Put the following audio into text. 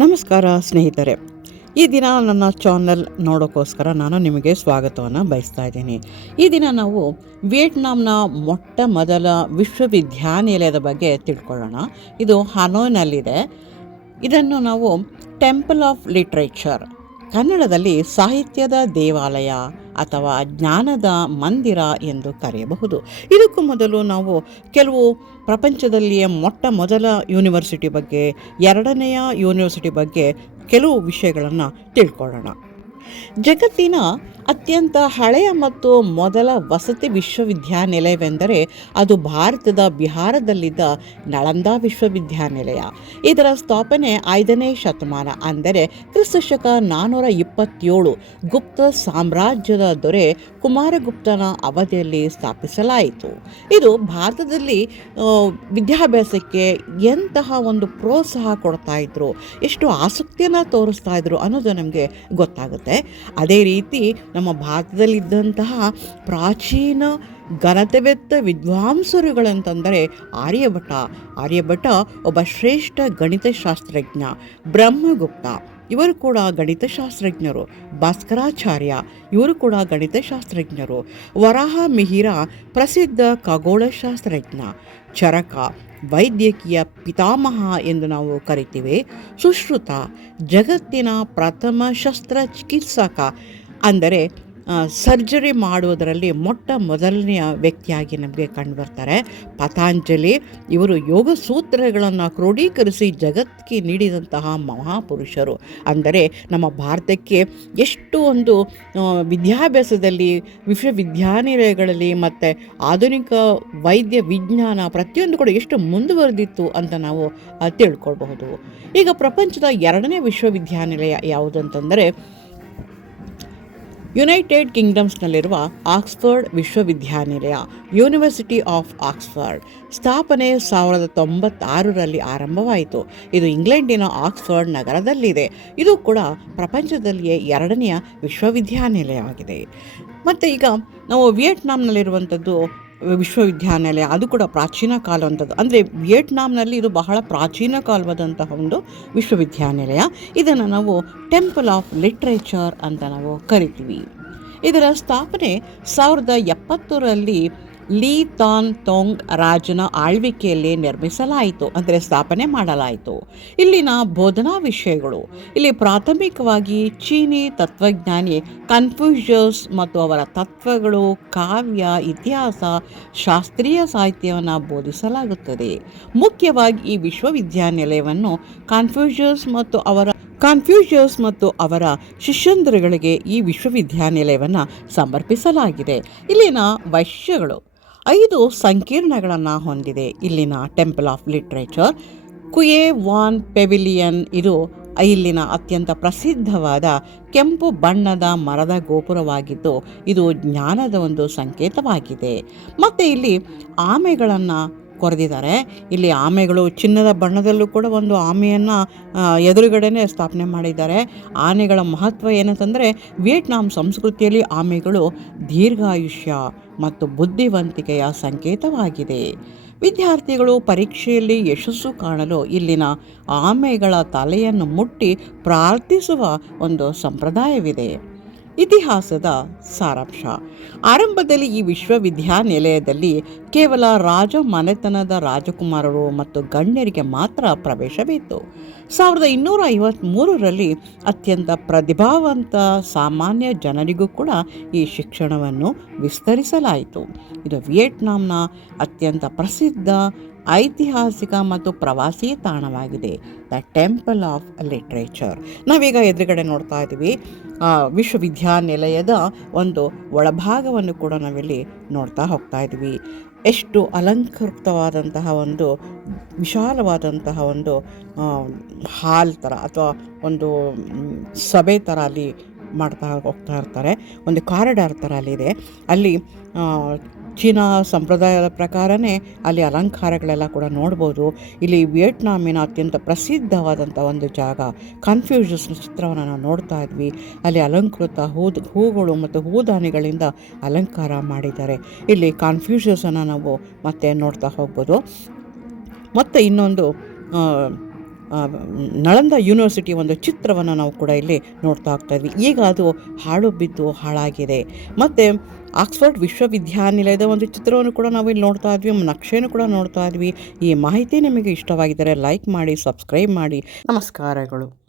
ನಮಸ್ಕಾರ ಸ್ನೇಹಿತರೆ. ಈ ದಿನ ನನ್ನ ಚಾನಲ್ ನೋಡೋಕ್ಕೋಸ್ಕರ ನಾನು ನಿಮಗೆ ಸ್ವಾಗತವನ್ನು ಬಯಸ್ತಾ ಇದ್ದೀನಿ. ಈ ದಿನ ನಾವು ವಿಯೆಟ್ನಾಂನ ಮೊಟ್ಟ ಮೊದಲ ವಿಶ್ವವಿದ್ಯಾನಿಲಯದ ಬಗ್ಗೆ ತಿಳ್ಕೊಳ್ಳೋಣ. ಇದು ಹನೋಯ್ನಲ್ಲಿದೆ. ಇದನ್ನು ನಾವು ಟೆಂಪಲ್ ಆಫ್ ಲಿಟ್ರೇಚರ್, ಕನ್ನಡದಲ್ಲಿ ಸಾಹಿತ್ಯದ ದೇವಾಲಯ ಅಥವಾ ಜ್ಞಾನದ ಮಂದಿರ ಎಂದು ಕರೆಯಬಹುದು. ಇದಕ್ಕೂ ಮೊದಲು ನಾವು ಕೆಲವು ಪ್ರಪಂಚದಲ್ಲಿಯೇ ಮೊಟ್ಟ ಮೊದಲ ಯೂನಿವರ್ಸಿಟಿ ಬಗ್ಗೆ, ಎರಡನೆಯ ಯೂನಿವರ್ಸಿಟಿ ಬಗ್ಗೆ ಕೆಲವು ವಿಷಯಗಳನ್ನು ತಿಳ್ಕೊಳ್ಳೋಣ. ಜಗತ್ತಿನ ಅತ್ಯಂತ ಹಳೆಯ ಮತ್ತು ಮೊದಲ ವಸತಿ ವಿಶ್ವವಿದ್ಯಾನಿಲಯವೆಂದರೆ ಅದು ಭಾರತದ ಬಿಹಾರದಲ್ಲಿದ್ದ ನಳಂದಾ ವಿಶ್ವವಿದ್ಯಾನಿಲಯ. ಇದರ ಸ್ಥಾಪನೆ 5ನೇ ಶತಮಾನ, ಅಂದರೆ ಕ್ರಿಸ್ತಶಕ 427 ಗುಪ್ತ ಸಾಮ್ರಾಜ್ಯದ ದೊರೆ ಕುಮಾರಗುಪ್ತನ ಅವಧಿಯಲ್ಲಿ ಸ್ಥಾಪಿಸಲಾಯಿತು. ಇದು ಭಾರತದಲ್ಲಿ ವಿದ್ಯಾಭ್ಯಾಸಕ್ಕೆ ಎಂತಹ ಒಂದು ಪ್ರೋತ್ಸಾಹ ಕೊಡ್ತಾ ಇದ್ರು, ಎಷ್ಟು ಆಸಕ್ತಿಯನ್ನು ತೋರಿಸ್ತಾ ಇದ್ರು ಅನ್ನೋದು ನಮಗೆ ಗೊತ್ತಾಗುತ್ತೆ. ಅದೇ ರೀತಿ ನಮ್ಮ ಭಾರತದಲ್ಲಿದ್ದಂತಹ ಪ್ರಾಚೀನ ಘನತೆವೆತ್ತ ವಿದ್ವಾಂಸರುಗಳಂತಂದರೆ ಆರ್ಯಭಟ ಒಬ್ಬ ಶ್ರೇಷ್ಠ ಗಣಿತಶಾಸ್ತ್ರಜ್ಞ. ಬ್ರಹ್ಮಗುಪ್ತ ಇವರು ಕೂಡ ಗಣಿತಶಾಸ್ತ್ರಜ್ಞರು. ಭಾಸ್ಕರಾಚಾರ್ಯ ಇವರು ಕೂಡ ಗಣಿತಶಾಸ್ತ್ರಜ್ಞರು. ವರಾಹ ಮಿಹಿರ ಪ್ರಸಿದ್ಧ ಖಗೋಳಶಾಸ್ತ್ರಜ್ಞ. ಚರಕ ವೈದ್ಯಕೀಯ ಪಿತಾಮಹ ಎಂದು ನಾವು ಕರಿತೀವಿ. ಸುಶ್ರುತ ಜಗತ್ತಿನ ಪ್ರಥಮ ಶಸ್ತ್ರಚಿಕಿತ್ಸಕ, ಅಂದರೆ ಸರ್ಜರಿ ಮಾಡುವುದರಲ್ಲಿ ಮೊಟ್ಟ ಮೊದಲನೆಯ ವ್ಯಕ್ತಿಯಾಗಿ ನಮಗೆ ಕಂಡುಬರ್ತಾರೆ. ಪತಾಂಜಲಿ ಇವರು ಯೋಗ ಸೂತ್ರಗಳನ್ನು ಕ್ರೋಢೀಕರಿಸಿ ಜಗತ್ತಿಗೆ ನೀಡಿದಂತಹ ಮಹಾಪುರುಷರು. ಅಂದರೆ ನಮ್ಮ ಭಾರತಕ್ಕೆ ಎಷ್ಟು ಒಂದು ವಿದ್ಯಾಭ್ಯಾಸದಲ್ಲಿ, ವಿಶ್ವವಿದ್ಯಾನಿಲಯಗಳಲ್ಲಿ ಮತ್ತು ಆಧುನಿಕ ವೈದ್ಯ ವಿಜ್ಞಾನ ಪ್ರತಿಯೊಂದು ಕೂಡ ಎಷ್ಟು ಮುಂದುವರೆದಿತ್ತು ಅಂತ ನಾವು ತಿಳ್ಕೊಳ್ಬಹುದು. ಈಗ ಪ್ರಪಂಚದ ಎರಡನೇ ವಿಶ್ವವಿದ್ಯಾನಿಲಯ ಯಾವುದು ಅಂತಂದರೆ ಯುನೈಟೆಡ್ ಕಿಂಗ್ಡಮ್ಸ್ನಲ್ಲಿರುವ ಆಕ್ಸ್ಫರ್ಡ್ ವಿಶ್ವವಿದ್ಯಾನಿಲಯ, ಯೂನಿವರ್ಸಿಟಿ ಆಫ್ ಆಕ್ಸ್ಫರ್ಡ್. ಸ್ಥಾಪನೆ 1096ರಲ್ಲಿ ಆರಂಭವಾಯಿತು. ಇದು ಇಂಗ್ಲೆಂಡಿನ ಆಕ್ಸ್ಫರ್ಡ್ ನಗರದಲ್ಲಿದೆ. ಇದು ಕೂಡ ಪ್ರಪಂಚದಲ್ಲಿಯೇ ಎರಡನೆಯ ವಿಶ್ವವಿದ್ಯಾನಿಲಯವಾಗಿದೆ. ಮತ್ತು ಈಗ ನಾವು ವಿಯೆಟ್ನಾಂನಲ್ಲಿರುವಂಥದ್ದು ವಿಶ್ವವಿದ್ಯಾನಿಲಯ, ಅದು ಕೂಡ ಪ್ರಾಚೀನ ಕಾಲವಂಥದ್ದು. ಅಂದರೆ ವಿಯೆಟ್ನಾಂನಲ್ಲಿ ಇದು ಬಹಳ ಪ್ರಾಚೀನ ಕಾಲವಾದಂತಹ ಒಂದು ವಿಶ್ವವಿದ್ಯಾನಿಲಯ. ಇದನ್ನು ನಾವು ಟೆಂಪಲ್ ಆಫ್ ಲಿಟ್ರೇಚರ್ ಅಂತ ನಾವು ಕರಿತೀವಿ. ಇದರ ಸ್ಥಾಪನೆ 1070ರಲ್ಲಿ ಲೀ ತಾನ್ ತೊಂಗ್ ರಾಜನ ಆಳ್ವಿಕೆಯಲ್ಲಿ ನಿರ್ಮಿಸಲಾಯಿತು, ಅಂದರೆ ಸ್ಥಾಪನೆ ಮಾಡಲಾಯಿತು. ಇಲ್ಲಿನ ಬೋಧನಾ ವಿಷಯಗಳು, ಇಲ್ಲಿ ಪ್ರಾಥಮಿಕವಾಗಿ ಚೀನಿ ತತ್ವಜ್ಞಾನಿ ಕನ್ಫ್ಯೂಷಿಯಸ್ ಮತ್ತು ಅವರ ತತ್ವಗಳು, ಕಾವ್ಯ, ಇತಿಹಾಸ, ಶಾಸ್ತ್ರೀಯ ಸಾಹಿತ್ಯವನ್ನು ಬೋಧಿಸಲಾಗುತ್ತದೆ. ಮುಖ್ಯವಾಗಿ ಈ ವಿಶ್ವವಿದ್ಯಾನಿಲಯವನ್ನು ಕನ್ಫ್ಯೂಷಿಯಸ್ ಮತ್ತು ಅವರ ಶಿಷ್ಯಂದಿರುಗಳಿಗೆ ಈ ವಿಶ್ವವಿದ್ಯಾನಿಲಯವನ್ನು ಸಮರ್ಪಿಸಲಾಗಿದೆ. ಇಲ್ಲಿನ ವೈಶಿಷ್ಟ್ಯಗಳು: 5 ಸಂಕೀರ್ಣಗಳನ್ನು ಹೊಂದಿದೆ. ಇಲ್ಲಿನ Temple of Literature Khue Van Pavilion, ಇದು ಇಲ್ಲಿನ ಅತ್ಯಂತ ಪ್ರಸಿದ್ಧವಾದ ಕೆಂಪು ಬಣ್ಣದ ಮರದ ಗೋಪುರವಾಗಿದ್ದು ಇದು ಜ್ಞಾನದ ಒಂದು ಸಂಕೇತವಾಗಿದೆ. ಮತ್ತು ಇಲ್ಲಿ ಆಮೆಗಳನ್ನು ಕೊರೆದಿದ್ದಾರೆ. ಇಲ್ಲಿ ಆಮೆಗಳು ಚಿನ್ನದ ಬಣ್ಣದಲ್ಲೂ ಕೂಡ ಒಂದು ಆಮೆಯನ್ನು ಎದುರುಗಡೆನೇ ಸ್ಥಾಪನೆ ಮಾಡಿದ್ದಾರೆ. ಆನೆಗಳ ಮಹತ್ವ ಏನಂತಂದರೆ ವಿಯೆಟ್ನಾಂ ಸಂಸ್ಕೃತಿಯಲ್ಲಿ ಆಮೆಗಳು ದೀರ್ಘಾಯುಷ್ಯ ಮತ್ತು ಬುದ್ಧಿವಂತಿಕೆಯ ಸಂಕೇತವಾಗಿದೆ. ವಿದ್ಯಾರ್ಥಿಗಳು ಪರೀಕ್ಷೆಯಲ್ಲಿ ಯಶಸ್ಸು ಕಾಣಲು ಇಲ್ಲಿನ ಆಮೆಗಳ ತಲೆಯನ್ನು ಮುಟ್ಟಿ ಪ್ರಾರ್ಥಿಸುವ ಒಂದು ಸಂಪ್ರದಾಯವಿದೆ. ಇತಿಹಾಸದ ಸಾರಾಂಶ: ಆರಂಭದಲ್ಲಿ ಈ ವಿಶ್ವವಿದ್ಯಾನಿಲಯದಲ್ಲಿ ಕೇವಲ ರಾಜ ಮನೆತನದ ರಾಜಕುಮಾರರು ಮತ್ತು ಗಣ್ಯರಿಗೆ ಮಾತ್ರ ಪ್ರವೇಶವಿತ್ತು. 1253ರಲ್ಲಿ ಅತ್ಯಂತ ಪ್ರತಿಭಾವಂತ ಸಾಮಾನ್ಯ ಜನರಿಗೂ ಕೂಡ ಈ ಶಿಕ್ಷಣವನ್ನು ವಿಸ್ತರಿಸಲಾಯಿತು. ಇದು ವಿಯೆಟ್ನಾಂನ ಅತ್ಯಂತ ಪ್ರಸಿದ್ಧ ಐತಿಹಾಸಿಕ ಮತ್ತು ಪ್ರವಾಸಿ ತಾಣವಾಗಿದೆ, ದ ಟೆಂಪಲ್ ಆಫ್ ಲಿಟ್ರೇಚರ್. ನಾವೀಗ ಎದುರುಗಡೆ ನೋಡ್ತಾ ಇದ್ದೀವಿ. ವಿಶ್ವವಿದ್ಯಾನಿಲಯದ ಒಂದು ಒಳಭಾಗವನ್ನು ಕೂಡ ನಾವಿಲ್ಲಿ ನೋಡ್ತಾ ಹೋಗ್ತಾ ಇದ್ದೀವಿ. ಎಷ್ಟು ಅಲಂಕೃತವಾದಂತಹ ಒಂದು ವಿಶಾಲವಾದಂತಹ ಒಂದು ಹಾಲ್ ಥರ ಅಥವಾ ಒಂದು ಸಭೆ ಥರ ಅಲ್ಲಿ ಮಾಡ್ತಾ ಹೋಗ್ತಾ ಇರ್ತಾರೆ. ಒಂದು ಕಾರಿಡಾರ್ ಥರ ಅಲ್ಲಿದೆ. ಅಲ್ಲಿ ಚೀನಾ ಸಂಪ್ರದಾಯದ ಪ್ರಕಾರನೇ ಅಲ್ಲಿ ಅಲಂಕಾರಗಳೆಲ್ಲ ಕೂಡ ನೋಡ್ಬೋದು. ಇಲ್ಲಿ ವಿಯೆಟ್ನಾಮಿನ ಅತ್ಯಂತ ಪ್ರಸಿದ್ಧವಾದಂಥ ಒಂದು ಜಾಗ ಕನ್ಫ್ಯೂಷಸ್ನ ಚಿತ್ರವನ್ನು ನಾವು ನೋಡ್ತಾ ಇದ್ವಿ. ಅಲ್ಲಿ ಅಲಂಕೃತ ಹೂಗಳು ಮತ್ತು ಹೂದಾನಿಗಳಿಂದ ಅಲಂಕಾರ ಮಾಡಿದ್ದಾರೆ. ಇಲ್ಲಿ ಕನ್ಫ್ಯೂಷಸನ್ನು ನಾವು ಮತ್ತೆ ನೋಡ್ತಾ ಹೋಗ್ಬೋದು. ಮತ್ತು ಇನ್ನೊಂದು ನಳಂದ ಯೂನಿವರ್ಸಿಟಿ ಒಂದು ಚಿತ್ರವನ್ನು ನಾವು ಕೂಡ ಇಲ್ಲಿ ನೋಡ್ತಾ ಹೋಗ್ತಾ ಇದ್ವಿ. ಈಗ ಅದು ಹಾಳು ಬಿದ್ದು ಹಾಳಾಗಿದೆ. ಮತ್ತು ಆಕ್ಸ್ಫರ್ಡ್ ವಿಶ್ವವಿದ್ಯಾನಿಲಯದ ಒಂದು ಚಿತ್ರವನ್ನು ಕೂಡ ನಾವು ಇಲ್ಲಿ ನೋಡ್ತಾ ಇದ್ವಿ, ನಕ್ಷೆಯನ್ನು ಕೂಡ ನೋಡ್ತಾ ಇದ್ವಿ. ಈ ಮಾಹಿತಿ ನಿಮಗೆ ಇಷ್ಟವಾಗಿದ್ದರೆ ಲೈಕ್ ಮಾಡಿ, ಸಬ್ಸ್ಕ್ರೈಬ್ ಮಾಡಿ. ನಮಸ್ಕಾರಗಳು.